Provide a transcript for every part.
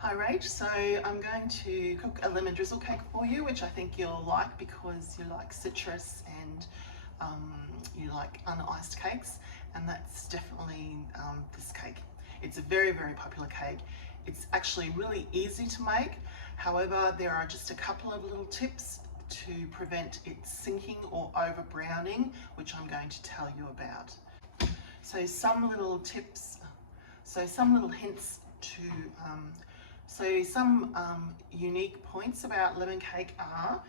Hi Rach, so I'm going to cook a lemon drizzle cake for you, which I think you'll like because you like citrus and you like uniced cakes, and that's definitely this cake. It's a very, very popular cake. It's actually really easy to make. However, there are just a couple of little tips to prevent it sinking or over browning, which I'm going to tell you about. So some little tips, some little hints to some unique points about lemon cake are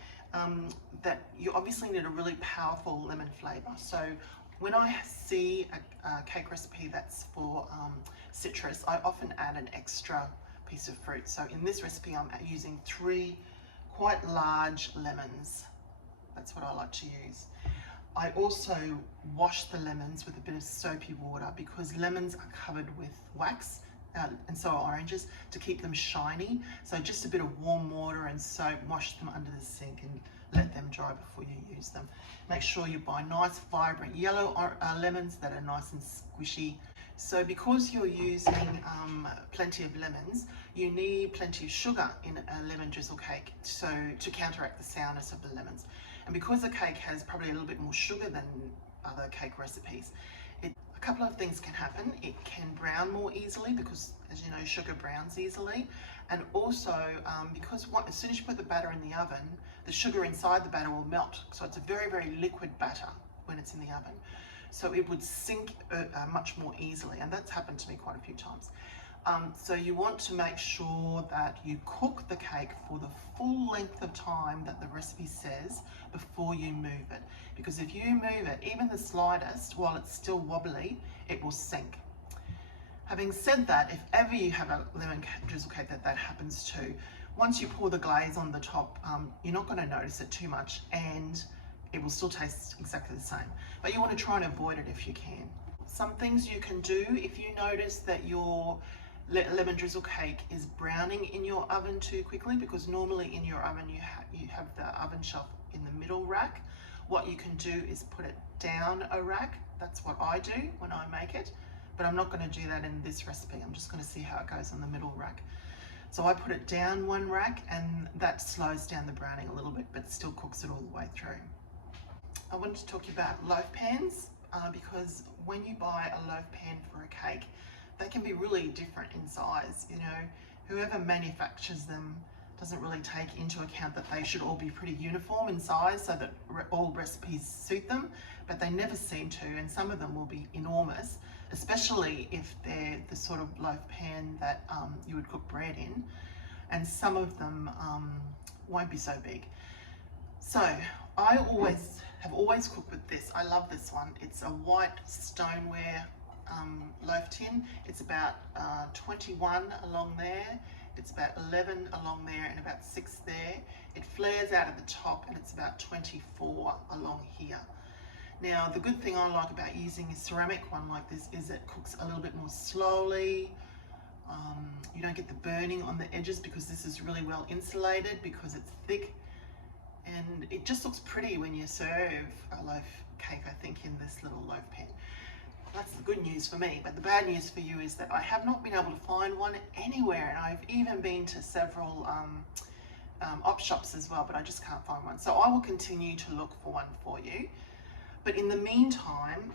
that you obviously need a really powerful lemon flavour. So when I see a cake recipe that's for citrus, I often add an extra piece of fruit. So in this recipe, I'm using 3 quite large lemons. That's what I like to use. I also wash the lemons with a bit of soapy water because lemons are covered with wax, and so are oranges, to keep them shiny. So just a bit of warm water and soap, wash them under the sink and let them dry before you use them. Make sure you buy nice vibrant yellow lemons that are nice and squishy. So because you're using plenty of lemons, you need plenty of sugar in a lemon drizzle cake to counteract the sourness of the lemons. And because the cake has probably a little bit more sugar than other cake recipes, a couple of things can happen. It can brown more easily because, as you know, sugar browns easily. And also because as soon as you put the batter in the oven, the sugar inside the batter will melt. So it's a very, very liquid batter when it's in the oven. So it would sink much more easily. And that's happened to me quite a few times. So you want to make sure that you cook the cake for the full length of time that the recipe says before you move it. Because if you move it even the slightest while it's still wobbly, it will sink. Having said that, if ever you have a lemon drizzle cake that happens to, once you pour the glaze on the top, you're not going to notice it too much and it will still taste exactly the same. But you want to try and avoid it if you can. Some things you can do if you notice that your lemon drizzle cake is browning in your oven too quickly, because normally in your oven you have the oven shelf in the middle rack. What you can do is put it down a rack. That's what I do when I make it, but I'm not going to do that in this recipe. I'm just going to see how it goes on the middle rack. So I put it down one rack and that slows down the browning a little bit, but still cooks it all the way through. I wanted to talk to you about loaf pans because when you buy a loaf pan for a cake, they can be really different in size. You know, whoever manufactures them doesn't really take into account that they should all be pretty uniform in size so that all recipes suit them, but they never seem to, and some of them will be enormous, especially if they're the sort of loaf pan that you would cook bread in, and some of them won't be so big. So I have always cooked with this. I love this one. It's a white stoneware loaf tin. It's about 21 along there, it's about 11 along there, and about 6 there. It flares out at the top and it's about 24 along here. Now the good thing I like about using a ceramic one like this is it cooks a little bit more slowly. You don't get the burning on the edges because this is really well insulated because it's thick, and it just looks pretty when you serve a loaf cake, I think, in this little loaf pan. That's the good news for me, but the bad news for you is that I have not been able to find one anywhere, and I've even been to several op shops as well, but I just can't find one. So I will continue to look for one for you. But in the meantime,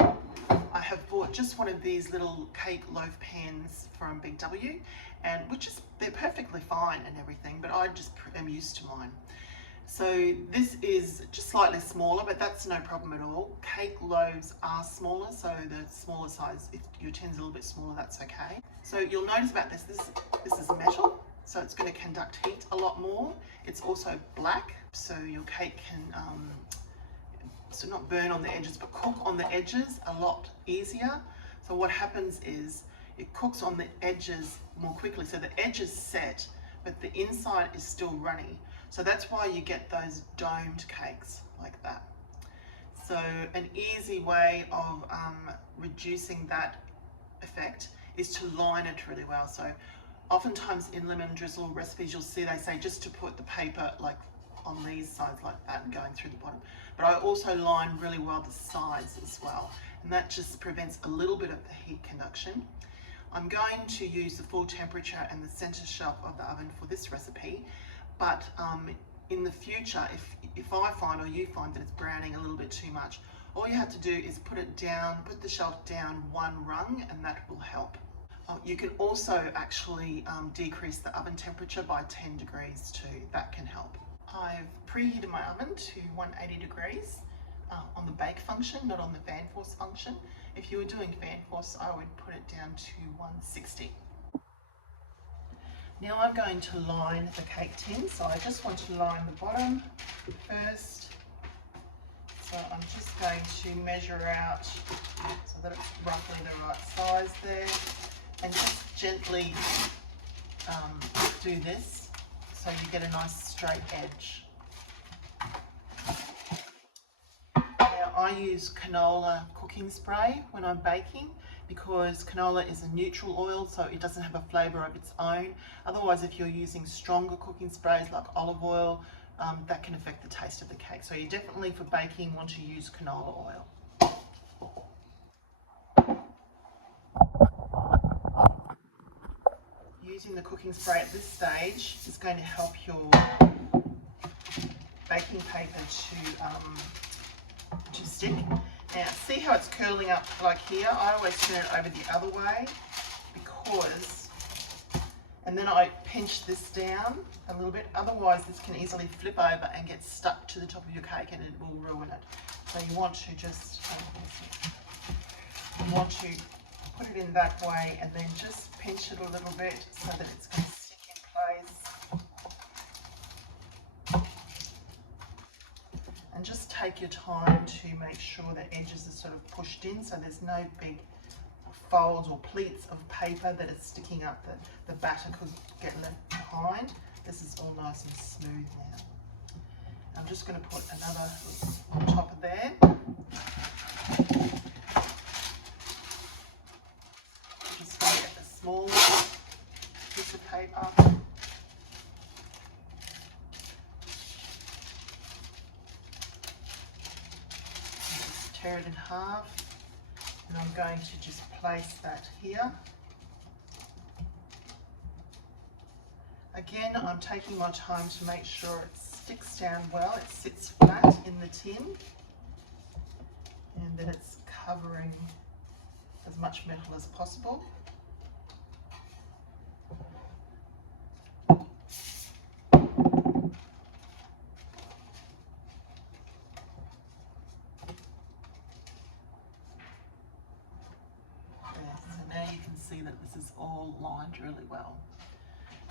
I have bought just one of these little cake loaf pans from Big W, and they're perfectly fine and everything, but I just am used to mine. So this is just slightly smaller, but that's no problem at all. Cake loaves are smaller, so the smaller size, if your tin's a little bit smaller, that's okay. So you'll notice about this is metal, so it's going to conduct heat a lot more. It's also black, so your cake can so not burn on the edges, but cook on the edges a lot easier. So what happens is it cooks on the edges more quickly, so the edges set, but the inside is still runny. So that's why you get those domed cakes like that. So an easy way of reducing that effect is to line it really well. So oftentimes in lemon drizzle recipes, you'll see they say just to put the paper like on these sides like that and going through the bottom. But I also line really well the sides as well, and that just prevents a little bit of the heat conduction. I'm going to use the full temperature and the center shelf of the oven for this recipe, but in the future, if I find or you find that it's browning a little bit too much, all you have to do is put the shelf down one rung, and that will help. You can also actually decrease the oven temperature by 10 degrees too. That can help. I've preheated my oven to 180 degrees on the bake function, not on the fan force function. If you were doing fan force, I would put it down to 160. Now I'm going to line the cake tin. So I just want to line the bottom first. So I'm just going to measure out so that it's roughly the right size there, and just gently do this so you get a nice straight edge. Now I use canola cooking spray when I'm baking, because canola is a neutral oil, so it doesn't have a flavour of its own. Otherwise, if you're using stronger cooking sprays like olive oil, that can affect the taste of the cake. So you definitely, for baking, want to use canola oil. Using the cooking spray at this stage is going to help your baking paper to stick. Now, see how it's curling up like here? I always turn it over the other way, because, and then I pinch this down a little bit, otherwise this can easily flip over and get stuck to the top of your cake and it will ruin it. So you want to just, put it in that way, and then just pinch it a little bit so that it's going to stick in place. And just take your time to make sure the edges are sort of pushed in, so there's no big folds or pleats of paper that is sticking up that the batter could get left behind. This is all nice and smooth now. I'm just going to put another on top of there. Just going to get the small piece of paper. Just tear it in half, and I'm going to just place that here. Again, I'm taking my time to make sure it sticks down well, it sits flat in the tin, and that it's covering as much metal as possible. Now you can see that this is all lined really well.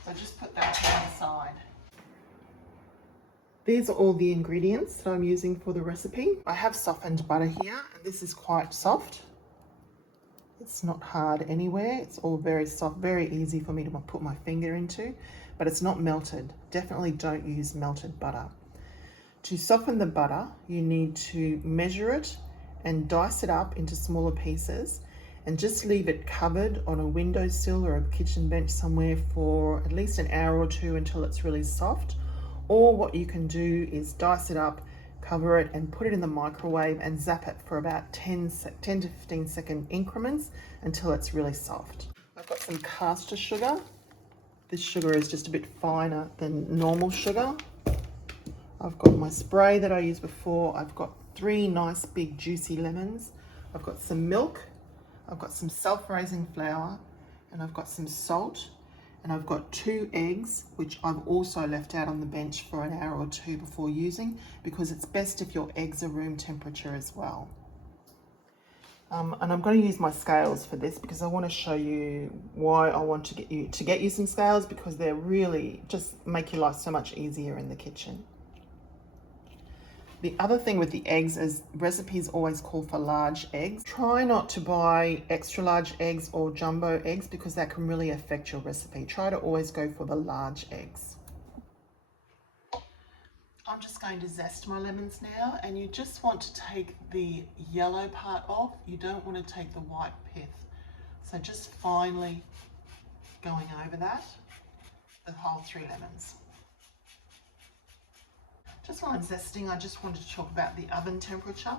So just put that to one side. These are all the ingredients that I'm using for the recipe. I have softened butter here, and this is quite soft. It's not hard anywhere. It's all very soft, very easy for me to put my finger into, but it's not melted. Definitely don't use melted butter. To soften the butter, you need to measure it and dice it up into smaller pieces, and just leave it covered on a windowsill or a kitchen bench somewhere for at least an hour or two until it's really soft. Or what you can do is dice it up, cover it, and put it in the microwave and zap it for about 10 to 15 second increments until it's really soft. I've got some caster sugar. This sugar is just a bit finer than normal sugar. I've got my spray that I used before. I've got 3 nice big juicy lemons. I've got some milk. I've got some self-raising flour, and I've got some salt, and I've got 2 eggs, which I've also left out on the bench for an hour or 2 before using, because it's best if your eggs are room temperature as well. And I'm going to use my scales for this, because I want to show you why I want to get you some scales, because they're really just make your life so much easier in the kitchen. The other thing with the eggs is recipes always call for large eggs. Try not to buy extra large eggs or jumbo eggs, because that can really affect your recipe. Try to always go for the large eggs. I'm just going to zest my lemons now, and you just want to take the yellow part off. You don't want to take the white pith. So just finely going over that, the whole 3 lemons. Just while I'm zesting, I just wanted to talk about the oven temperature.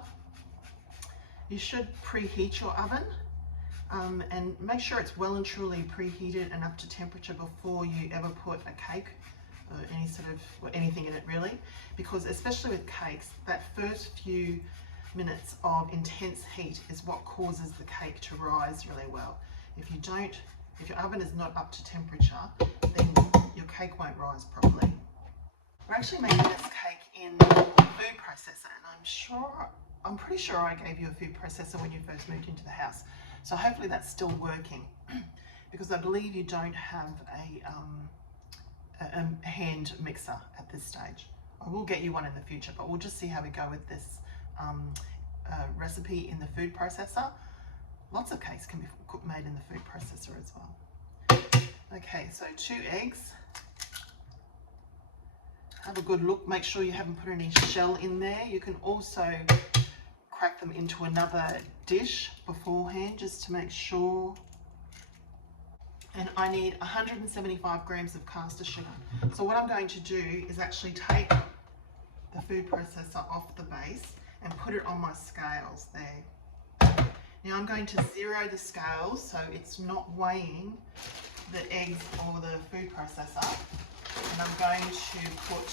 You should preheat your oven And make sure it's well and truly preheated and up to temperature before you ever put a cake or any sort of, or anything in it really, because especially with cakes, that first few minutes of intense heat is what causes the cake to rise really well. If your oven is not up to temperature, then your cake won't rise properly. We're actually making this cake in the food processor, and I'm pretty sure I gave you a food processor when you first moved into the house. So hopefully that's still working, because I believe you don't have a hand mixer at this stage. I will get you one in the future, but we'll just see how we go with this recipe in the food processor. Lots of cakes can be made in the food processor as well. Okay, so 2 eggs. Have a good look, make sure you haven't put any shell in there. You can also crack them into another dish beforehand just to make sure. And I need 175 grams of caster sugar. So what I'm going to do is actually take the food processor off the base and put it on my scales there. Now I'm going to zero the scales so it's not weighing the eggs or the food processor. And I'm going to put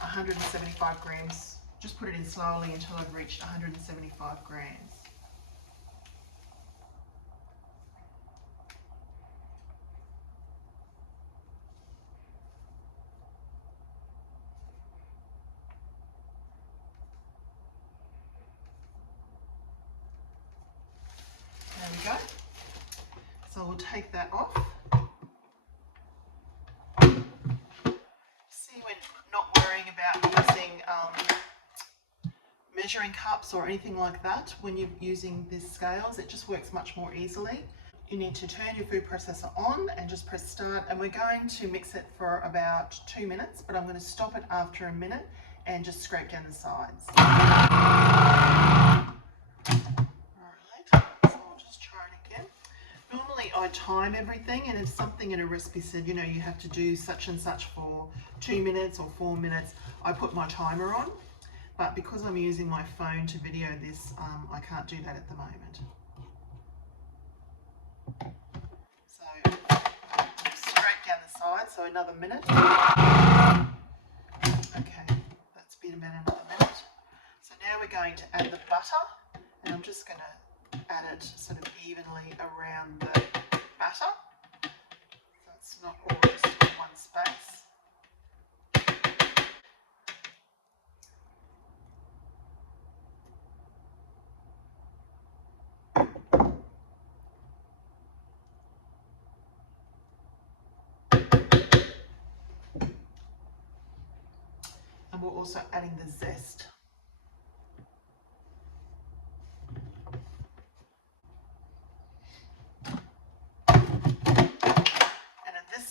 175 grams, just put it in slowly until I've reached 175 grams. There we go. So we'll take that off. See, when not worrying about using measuring cups or anything like that, when you're using these scales, it just works much more easily. You need to turn your food processor on and just press start, and we're going to mix it for about 2 minutes, but I'm going to stop it after a minute and just scrape down the sides. Alright, so I'll just try it again. Normally I time everything, and if something in a recipe said, you know, you have to do such and such for 2 minutes or 4 minutes, I put my timer on. But because I'm using my phone to video this, I can't do that at the moment. So straight down the side, so another minute. Okay, that's been about another minute. So now we're going to add the butter, and I'm just going to add it sort of evenly around the batter. So it's not all just in one space. And we're also adding the zest.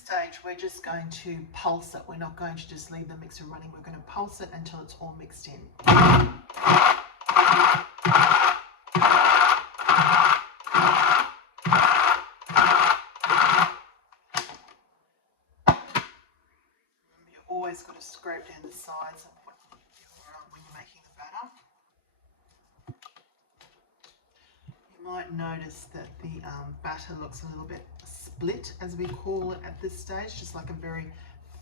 Stage, we're just going to pulse it. We're not going to just leave the mixer running. We're going to pulse it until it's all mixed in. You've always got to scrape down the sides when you're making the batter. You might notice that the batter looks a little bit split, as we call it at this stage, just like a very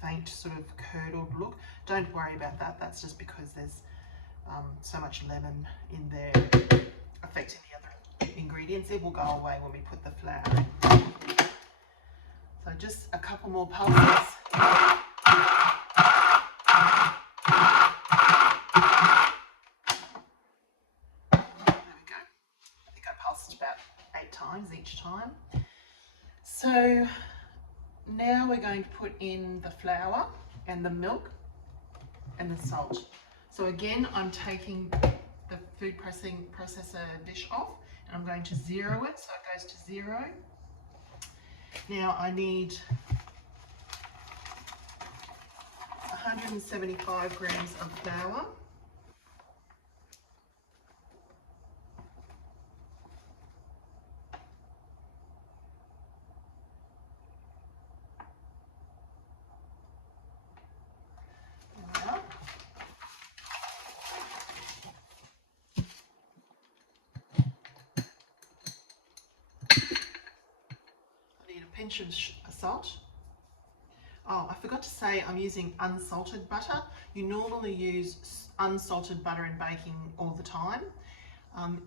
faint sort of curdled look. Don't worry about that, that's just because there's so much lemon in there affecting the other ingredients. It will go away when we put the flour in. So just a couple more pulses. About 8 times each time. So now we're going to put in the flour and the milk and the salt. So again, I'm taking the food processor dish off, and I'm going to zero it, so it goes to 0. Now I need 175 grams of flour. pinch of salt. Oh, I forgot to say I'm using unsalted butter. You normally use unsalted butter in baking all the time.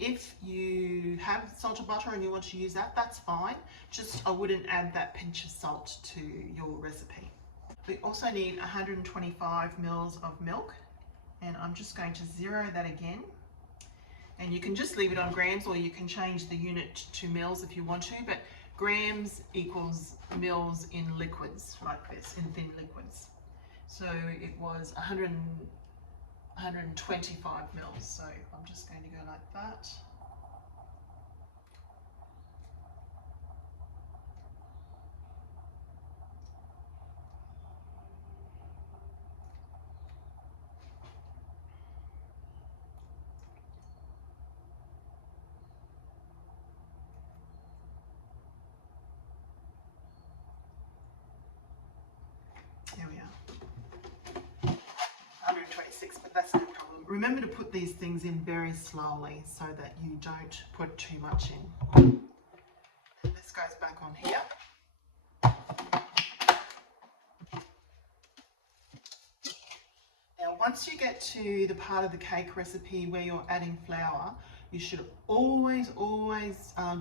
If you have salted butter and you want to use that, that's fine. Just I wouldn't add that pinch of salt to your recipe. We also need 125 mils of milk, and I'm just going to zero that again. And you can just leave it on grams, or you can change the unit to mils if you want to, but grams equals mils in liquids like this, in thin liquids. So it was 125 mils, so I'm just going to go like that. There we are. 126, but that's no problem. Remember to put these things in very slowly so that you don't put too much in. And this goes back on here. Now, once you get to the part of the cake recipe where you're adding flour, you should always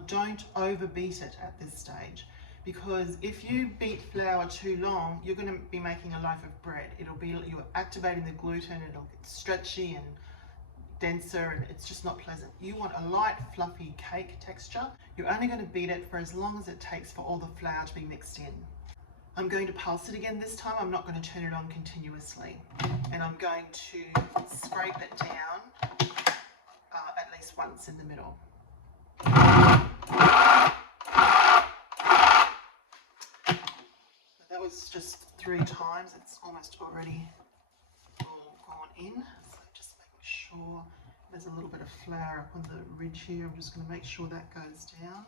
don't overbeat it at this stage, because if you beat flour too long, you're going to be making a loaf of bread. You're activating the gluten, it'll get stretchy and denser, and it's just not pleasant. You want a light, fluffy cake texture. You're only going to beat it for as long as it takes for all the flour to be mixed in. I'm going to pulse it again this time. I'm not going to turn it on continuously. And I'm going to scrape it down at least once in the middle. That was just 3 times. It's almost already all gone in. So just making sure there's a little bit of flour up on the ridge here. I'm just going to make sure that goes down.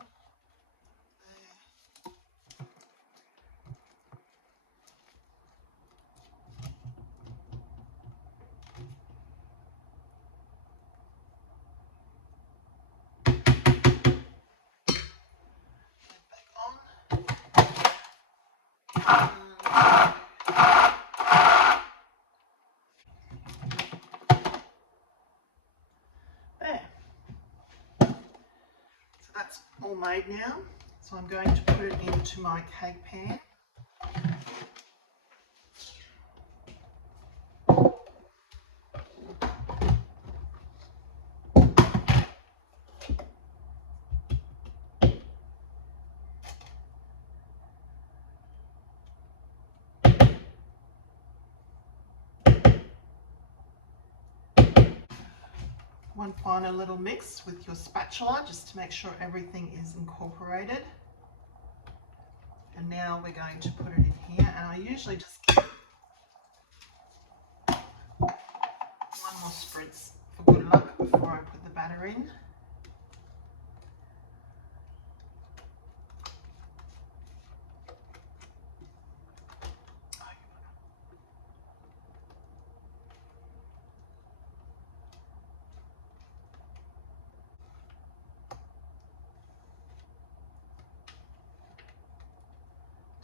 There. So that's all made now. So I'm going to put it into my cake pan. One final little mix with your spatula just to make sure everything is incorporated. And now we're going to put it in here, and I usually just give one more spritz for good luck before I put the batter in.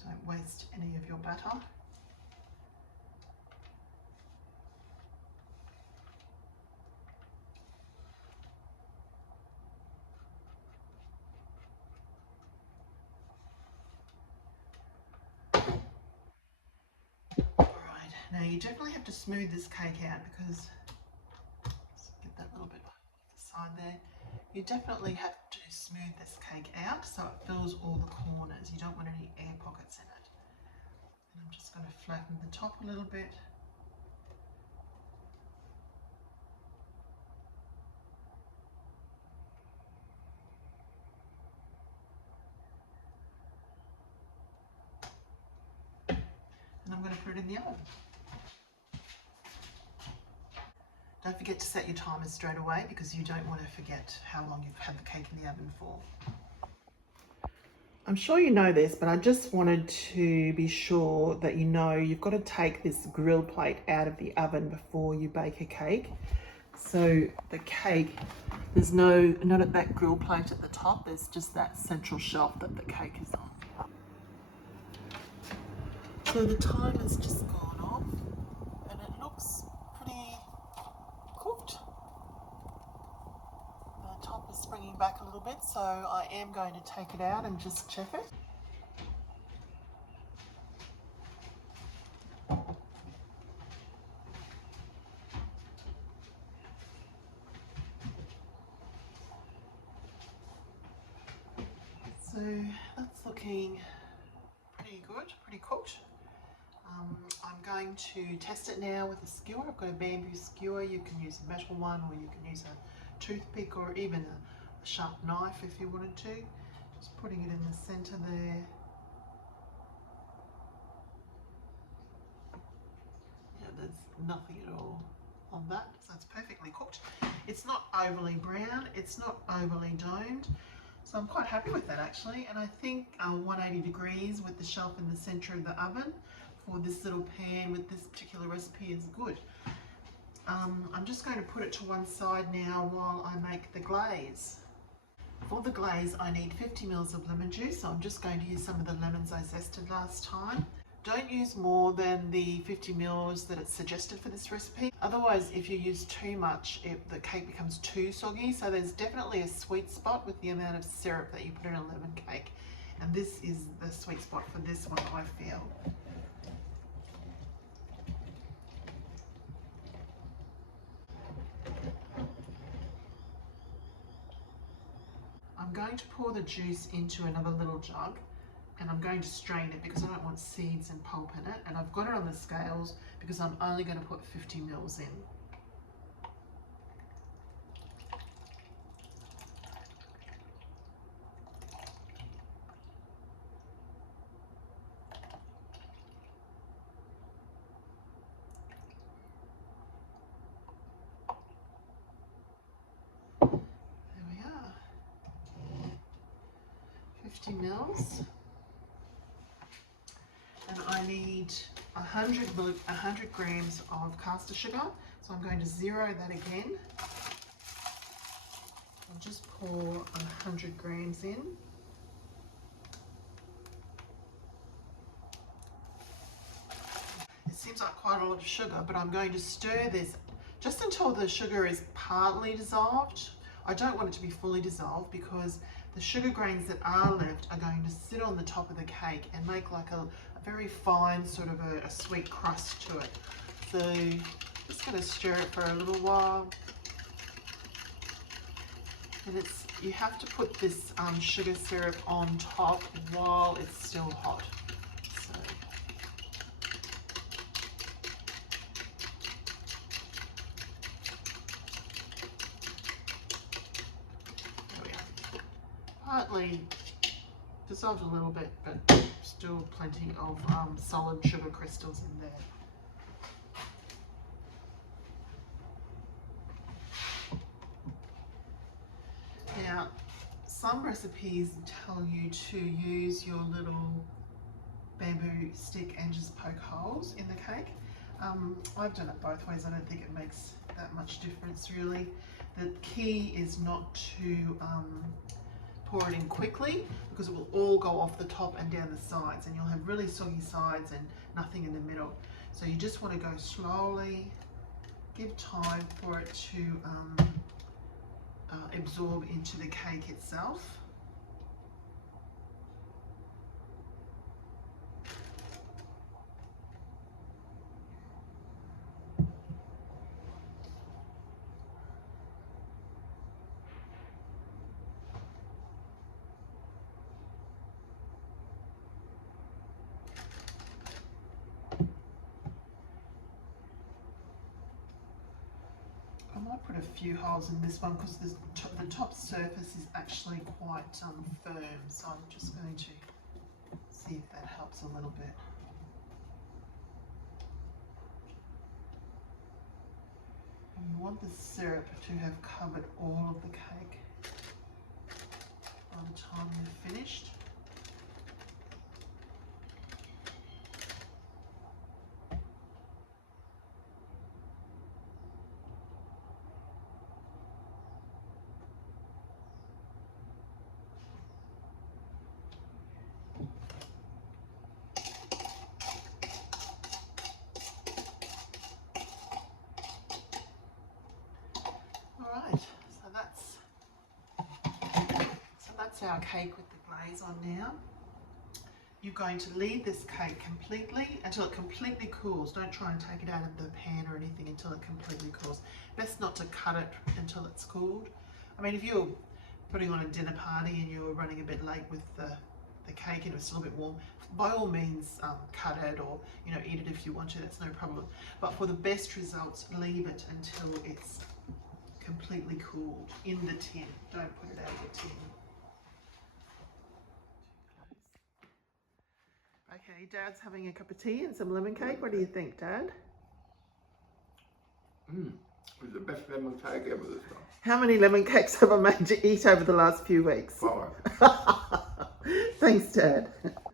Don't waste any of your batter. Alright, now you definitely have to smooth this cake out, because let's get that little bit off the side there. You definitely have to smooth this cake out so it fills all the corners. You don't want any air pockets in it. And I'm just going to flatten the top a little bit. And I'm going to put it in the oven. Don't forget to set your timer straight away, because you don't want to forget how long you've had the cake in the oven for. I'm sure you know this, but I just wanted to be sure that you know you've got to take this grill plate out of the oven before you bake a cake. So the cake, there's not that grill plate at the top, there's just that central shelf that the cake is on. So the timer's just gone off and it looks pretty cooked. The top is springing back a little bit, so I am going to take it out and just check it. So that's looking pretty good, pretty cooked. I'm going to test it now with a skewer. I've got a bamboo skewer. You can use a metal one, or you can use a toothpick, or even a sharp knife if you wanted to. Just putting it in the center there. Yeah, there's nothing at all on that, so it's perfectly cooked. It's not overly brown, it's not overly domed, so I'm quite happy with that actually. And I think 180 degrees with the shelf in the center of the oven for this little pan with this particular recipe is good. I'm just going to put it to one side now while I make the glaze. For the glaze I need 50 ml of lemon juice, so I'm just going to use some of the lemons I zested last time. Don't use more than the 50 ml that it's suggested for this recipe. Otherwise, if you use too much, the cake becomes too soggy. So there's definitely a sweet spot with the amount of syrup that you put in a lemon cake. And this is the sweet spot for this one, I feel. I'm going to pour the juice into another little jug, and I'm going to strain it because I don't want seeds and pulp in it. And I've got it on the scales because I'm only going to put 50 ml in. There we are. 50 ml. And I need 100 grams of caster sugar. So I'm going to zero that again. I'll just pour 100 grams in. It seems like quite a lot of sugar, but I'm going to stir this just until the sugar is partly dissolved. I don't want it to be fully dissolved because the sugar grains that are left are going to sit on the top of the cake and make like a very fine sort of a sweet crust to it. So just going to stir it for a little while. And you have to put this sugar syrup on top while it's still hot. So there we are. Partly dissolved a little bit, but still plenty of solid sugar crystals in there. Now, some recipes tell you to use your little bamboo stick and just poke holes in the cake. I've done it both ways. I don't think it makes that much difference really. The key is not to pour it in quickly because it will all go off the top and down the sides, and you'll have really soggy sides and nothing in the middle. So you just want to go slowly, give time for it to absorb into the cake itself. I might put a few holes in this one because the top surface is actually quite firm, so I'm just going to see if that helps a little bit. And you want the syrup to have covered all of the cake by the time you're finished. That's our cake with the glaze on now. You're going to leave this cake completely until it completely cools. Don't try and take it out of the pan or anything until it completely cools. Best not to cut it until it's cooled. I mean, if you're putting on a dinner party and you're running a bit late with the cake and it's still a bit warm, by all means cut it, or eat it if you want to, that's no problem. But for the best results, leave it until it's completely cooled in the tin. Don't put it out of the tin. Okay, Dad's having a cup of tea and some lemon cake. What do you think, Dad? It's the best lemon cake ever this time. How many lemon cakes have I made you eat over the last few weeks? 5. Thanks, Dad.